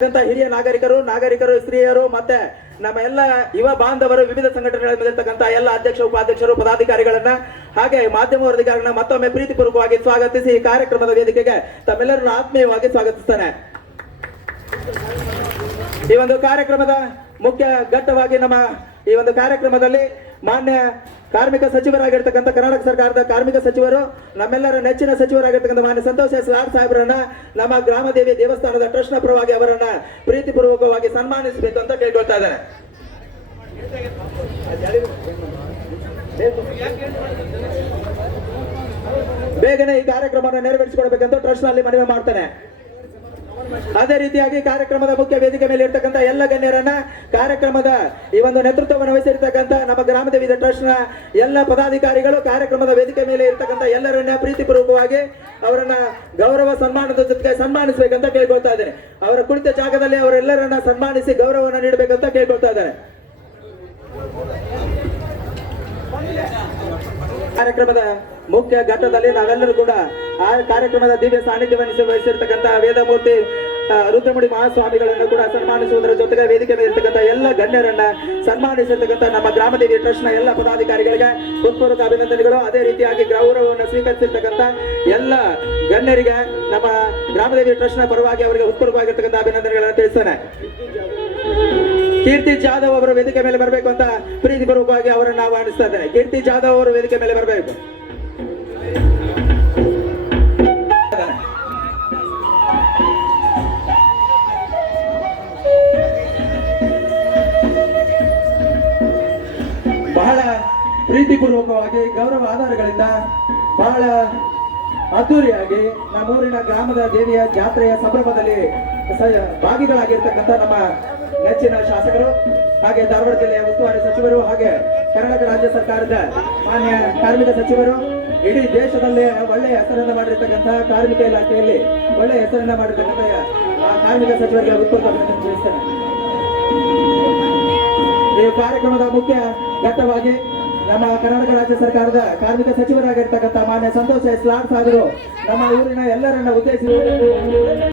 ಹಿರಿಯ ನಾಗರಿಕರು ಸ್ತ್ರೀಯರು ಮತ್ತೆ ನಮ್ಮ ಎಲ್ಲ ಯುವ ಬಾಂಧವರು ವಿವಿಧ ಸಂಘಟನೆಗಳಿರ್ತಕ್ಕಂಥ ಎಲ್ಲ ಅಧ್ಯಕ್ಷ ಉಪಾಧ್ಯಕ್ಷರು ಪದಾಧಿಕಾರಿಗಳನ್ನ ಹಾಗೆ ಮಾಧ್ಯಮ ವರದಿಗಾರರನ್ನ ಮತ್ತೊಮ್ಮೆ ಪ್ರೀತಿಪೂರ್ವಕವಾಗಿ ಸ್ವಾಗತಿಸಿ ಈ ಕಾರ್ಯಕ್ರಮದ ವೇದಿಕೆಗೆ ತಮ್ಮೆಲ್ಲರನ್ನು ಆತ್ಮೀಯವಾಗಿ ಸ್ವಾಗತಿಸ್ತೇನೆ. ಈ ಒಂದು ಕಾರ್ಯಕ್ರಮದ ಮುಖ್ಯ ಘಟ್ಟವಾಗಿ ನಮ್ಮ ಈ ಒಂದು ಕಾರ್ಯಕ್ರಮದಲ್ಲಿ ಮಾನ್ಯ ಕಾರ್ಮಿಕ ಸಚಿವರಾಗಿರ್ತಕ್ಕಂಥ ಕರ್ನಾಟಕ ಸರ್ಕಾರದ ಕಾರ್ಮಿಕ ಸಚಿವರು ನಮ್ಮೆಲ್ಲರ ನೆಚ್ಚಿನ ಸಚಿವರಾಗಿರ್ತಕ್ಕಂಥ ಮಾನ್ಯ ಸಂತೋಷ್ ಎಸ್ ಲಾಡ್ ಸಾಹೇಬರನ್ನ ನಮ್ಮ ಗ್ರಾಮದೇವಿ ದೇವಸ್ಥಾನದ ಟ್ರಸ್ಟ್ನ ಪರವಾಗಿ ಅವರನ್ನ ಪ್ರೀತಿಪೂರ್ವಕವಾಗಿ ಸನ್ಮಾನಿಸಬೇಕು ಅಂತ ಕೇಳ್ಕೊಳ್ತಾ ಇದ್ದಾರೆ. ಬೇಗನೆ ಈ ಕಾರ್ಯಕ್ರಮವನ್ನು ನೆರವೇರಿಸಿಕೊಡ್ಬೇಕಂತ ಟ್ರಸ್ಟ್ ನಲ್ಲಿ ಮನವಿ ಮಾಡ್ತಾನೆ. ಅದೇ ರೀತಿಯಾಗಿ ಕಾರ್ಯಕ್ರಮದ ಮುಖ್ಯ ವೇದಿಕೆ ಮೇಲೆ ಇರ್ತಕ್ಕಂಥ ಎಲ್ಲ ಗಣ್ಯರನ್ನ ಕಾರ್ಯಕ್ರಮದ ಈ ಒಂದು ನೇತೃತ್ವವನ್ನು ವಹಿಸಿರ್ತಕ್ಕಂಥ ನಮ್ಮ ಗ್ರಾಮದೇವಿ ಟ್ರಸ್ಟ್ ನ ಎಲ್ಲ ಪದಾಧಿಕಾರಿಗಳು ಕಾರ್ಯಕ್ರಮದ ವೇದಿಕೆ ಮೇಲೆ ಇರ್ತಕ್ಕಂಥ ಎಲ್ಲರನ್ನ ಪ್ರೀತಿಪೂರ್ವಕವಾಗಿ ಅವರನ್ನ ಗೌರವ ಸನ್ಮಾನದ ಜೊತೆಗೆ ಸನ್ಮಾನಿಸಬೇಕಂತ ಕೇಳ್ಕೊಳ್ತಾ ಇದ್ದೇನೆ. ಅವರ ಕುಳಿತ ಜಾಗದಲ್ಲಿ ಅವರೆಲ್ಲರನ್ನ ಸನ್ಮಾನಿಸಿ ಗೌರವವನ್ನು ನೀಡಬೇಕಂತ ಕೇಳ್ಕೊಳ್ತಾ ಇದ್ದಾರೆ. ಕಾರ್ಯಕ್ರಮದ ಮುಖ್ಯ ಘಟ್ಟದಲ್ಲಿ ನಾವೆಲ್ಲರೂ ಕೂಡ ಆ ಕಾರ್ಯಕ್ರಮದ ದಿವ್ಯ ಸಾನ್ನಿಧ್ಯವನ್ನು ವಹಿಸಿರ್ತಕ್ಕಂಥ ವೇದಮೂರ್ತಿ ರುದ್ರಮುಡಿ ಮಹಾಸ್ವಾಮಿಗಳನ್ನು ಕೂಡ ಸನ್ಮಾನಿಸುವುದರ ಜೊತೆಗೆ ವೇದಿಕೆ ಮೇಲೆ ಇರ್ತಕ್ಕಂಥ ಎಲ್ಲ ಗಣ್ಯರನ್ನ ಸನ್ಮಾನಿಸಿರ್ತಕ್ಕಂಥ ನಮ್ಮ ಗ್ರಾಮದೇವಿ ಟ್ರಸ್ಟ್ ನ ಎಲ್ಲ ಪದಾಧಿಕಾರಿಗಳಿಗೆ ಹೃತ್ಪೂರ್ವಕ ಅಭಿನಂದನೆಗಳು. ಅದೇ ರೀತಿಯಾಗಿ ಗೌರವವನ್ನು ಸ್ವೀಕರಿಸಿರ್ತಕ್ಕಂಥ ಎಲ್ಲ ಗಣ್ಯರಿಗೆ ನಮ್ಮ ಗ್ರಾಮದೇವಿ ಟ್ರಸ್ಟ್ ನ ಪರವಾಗಿ ಅವರಿಗೆ ಹೃತ್ಪೂರ್ವಕವಾಗಿರ್ತಕ್ಕಂಥ ಅಭಿನಂದನೆಗಳನ್ನು ತಿಳಿಸ್ತೇನೆ. ಕೀರ್ತಿ ಜಾಧವ್ ಅವರು ವೇದಿಕೆ ಮೇಲೆ ಬರಬೇಕು ಅಂತ ಪ್ರೀತಿಪೂರ್ವಕವಾಗಿ ಅವರನ್ನು ಆಹ್ವಾನಿಸ್ತಾ ಇದ್ದೇನೆ. ಕೀರ್ತಿ ಜಾಧವ್ ಅವರು ವೇದಿಕೆ ಮೇಲೆ ಬರಬೇಕು. ಬಹಳ ಪ್ರೀತಿಪೂರ್ವಕವಾಗಿ ಗೌರವ ಆಧಾರಗಳಿಂದ ಬಹಳ ಅದ್ದೂರಿಯಾಗಿ ನಮ್ಮೂರಿನ ಗ್ರಾಮದ ದೇವಿಯ ಜಾತ್ರೆಯ ಸಂಭ್ರಮದಲ್ಲಿ ಭಾಗಿಗಳಾಗಿರ್ತಕ್ಕಂಥ ನಮ್ಮ ನೆಚ್ಚಿನ ಶಾಸಕರು ಹಾಗೆ ಧಾರವಾಡ ಜಿಲ್ಲೆಯ ಉಸ್ತುವಾರಿ ಸಚಿವರು ಹಾಗೆ ಕರ್ನಾಟಕ ರಾಜ್ಯ ಸರ್ಕಾರದ ಮಾನ್ಯ ಕಾರ್ಮಿಕ ಸಚಿವರು ಇಡೀ ದೇಶದಲ್ಲೇ ಒಳ್ಳೆಯ ಹೆಸರನ್ನ ಮಾಡಿರ್ತಕ್ಕಂಥ ಕಾರ್ಮಿಕ ಇಲಾಖೆಯಲ್ಲಿ ಒಳ್ಳೆಯ ಹೆಸರನ್ನ ಮಾಡಿರ್ತಕ್ಕಂಥ ಕಾರ್ಮಿಕ ಸಚಿವರಿಗೆ ಉತ್ಪನ್ನ ತಿಳಿಸ್ತೇನೆ. ಈ ಕಾರ್ಯಕ್ರಮದ ಮುಖ್ಯ ಘಟ್ಟವಾಗಿ ನಮ್ಮ ಕರ್ನಾಟಕ ರಾಜ್ಯ ಸರ್ಕಾರದ ಕಾರ್ಮಿಕ ಸಚಿವರಾಗಿರ್ತಕ್ಕಂಥ ಮಾನ್ಯ ಸಂತೋಷ್ ಎಸ್ ಲಾಡ್ ಸಾಹೇಬರು ನಮ್ಮ ಊರಿನ ಎಲ್ಲರನ್ನ ಉದ್ದೇಶಿಸಿ